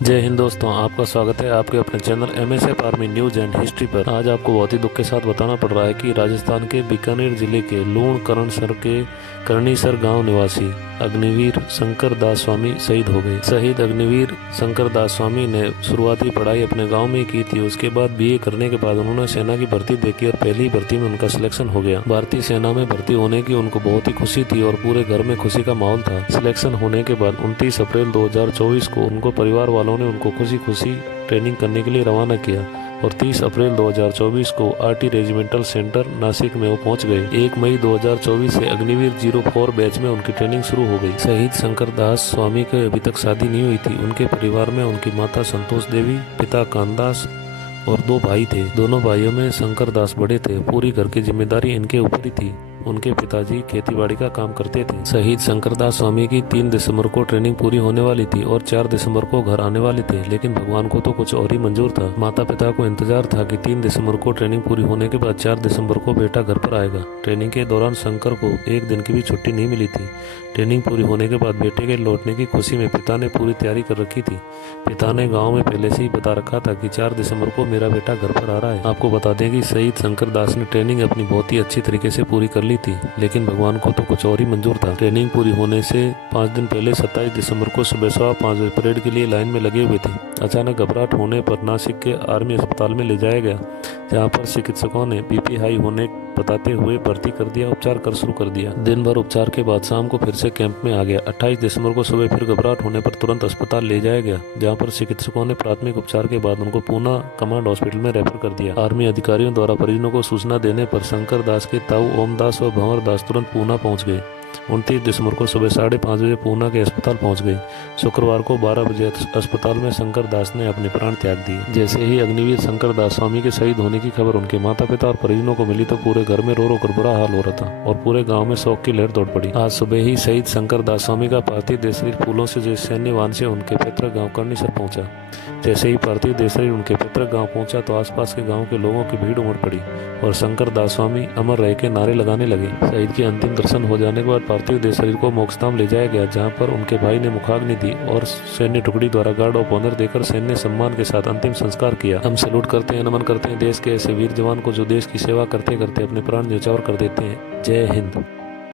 जय हिंद दोस्तों, आपका स्वागत है आपके अपने channel MSF army news and history पर। आज आपको बहुत ही दुख के साथ बताना पड़ रहा है कि राजस्थान के बीकानेर जिले के लूण करणसर के करनीसर गांव निवासी अग्निवीर शंकर दास स्वामी शहीद हो गए। शहीद अग्निवीर शंकर दास स्वामी ने शुरुआती पढ़ाई अपने गांव में ही की थी। उसके बाद BA करने के बाद उन्होंने सेना की भर्ती देखी और पहली भर्ती में उनका सिलेक्शन हो गया। भारतीय सेना में भर्ती होने की उनको बहुत ही खुशी थी और पूरे घर में खुशी का माहौल था। सिलेक्शन होने के बाद 29 अप्रैल 2024 को उनको परिवार वालों ने उनको खुशी खुशी ट्रेनिंग करने के लिए रवाना किया और 30 अप्रैल 2024 को RT रेजिमेंटल सेंटर नासिक में वो पहुंच गए। 1 मई 2024 से अग्निवीर 04 बैच में उनकी ट्रेनिंग शुरू हो गई। शहीद शंकर दास स्वामी की अभी तक शादी नहीं हुई थी। उनके परिवार में उनकी माता संतोष देवी, पिता कानदास और 2 भाई थे। दोनों भाइयों में शंकर दास बड़े थे। पूरी घर की जिम्मेदारी इनके ऊपर ही थी। उनके पिताजी खेतीबाड़ी का काम करते थे। शहीद शंकरदास स्वामी की 3 दिसंबर को ट्रेनिंग पूरी होने वाली थी और 4 दिसंबर को घर आने वाले थे, लेकिन भगवान को तो कुछ और ही मंजूर था। माता पिता को इंतजार था कि 3 दिसंबर को ट्रेनिंग पूरी होने के बाद 4 दिसंबर को बेटा घर पर आएगा। ट्रेनिंग के दौरान शंकर को 1 दिन की भी छुट्टी नहीं मिली थी। ट्रेनिंग पूरी होने के बाद बेटे के लौटने की खुशी में पिता ने पूरी तैयारी कर रखी थी। पिता ने गाँव में पहले से ही बता रखा था कि 4 दिसंबर को मेरा बेटा घर पर आ रहा है। आपको बता दें कि शहीद शंकर दास ने ट्रेनिंग अपनी बहुत ही अच्छी तरीके से पूरी कर ली थी, लेकिन भगवान को तो कुछ और ही मंजूर था। ट्रेनिंग पूरी होने से 5 दिन पहले 27 दिसंबर को सुबह 5:15 बजे परेड के लिए लाइन में लगे हुए थे। अचानक घबराहट होने पर नासिक के आर्मी अस्पताल में ले जाया गया, जहां पर चिकित्सकों ने BP हाई होने बताते हुए भर्ती कर दिया, उपचार कर शुरू कर दिया। दिन भर उपचार के बाद शाम को फिर से कैंप में आ गया। 28 दिसंबर को सुबह फिर घबराहट होने पर तुरंत अस्पताल ले जाया गया, जहां पर चिकित्सकों ने प्राथमिक उपचार के बाद उनको पूना कमांड हॉस्पिटल में रेफर कर दिया। आर्मी अधिकारियों द्वारा परिजनों को सूचना देने पर शंकर दास के ताऊ ओम दास व भंवर दास तुरंत पूना पहुंच गए। 29 दिसंबर को सुबह 5:30 बजे पूना के अस्पताल पहुंच गए। शुक्रवार को 12 बजे अस्पताल में शंकर दास ने अपने प्राण त्याग दिए। जैसे ही अग्निवीर शंकर दास स्वामी के शहीद होने की खबर उनके माता पिता और परिजनों को मिली तो पूरे घर में रो रो कर बुरा हाल हो रहा था और पूरे गांव में शोक की लहर दौड़ पड़ी। आज सुबह ही शहीद शंकर दास स्वामी का पार्थिव देह शरीर फूलों से जो सैन्य वाहन से उनके पैतृक गाँव करनीसर पहुंचा। जैसे ही पार्थिव देह शरीर उनके पैतृक गाँव पहुंचा तो आसपास के गाँव के लोगों की भीड़ उमड़ पड़ी और शंकर दास स्वामी अमर रह के नारे लगाने लगे। शहीद के अंतिम दर्शन हो जाने के बाद पार्थिव देह शरीर को मोक्षधाम ले जाया गया, जहां पर उनके भाई ने मुखाग्नि दी और सैन्य टुकड़ी द्वारा गार्ड ऑफ ऑनर देकर सैन्य सम्मान के साथ अंतिम संस्कार किया। हम सैल्यूट करते हैं, नमन करते हैं देश के ऐसे वीर जवान को जो देश की सेवा करते करते अपने प्राण न्यौछावर कर देते हैं। जय हिंद।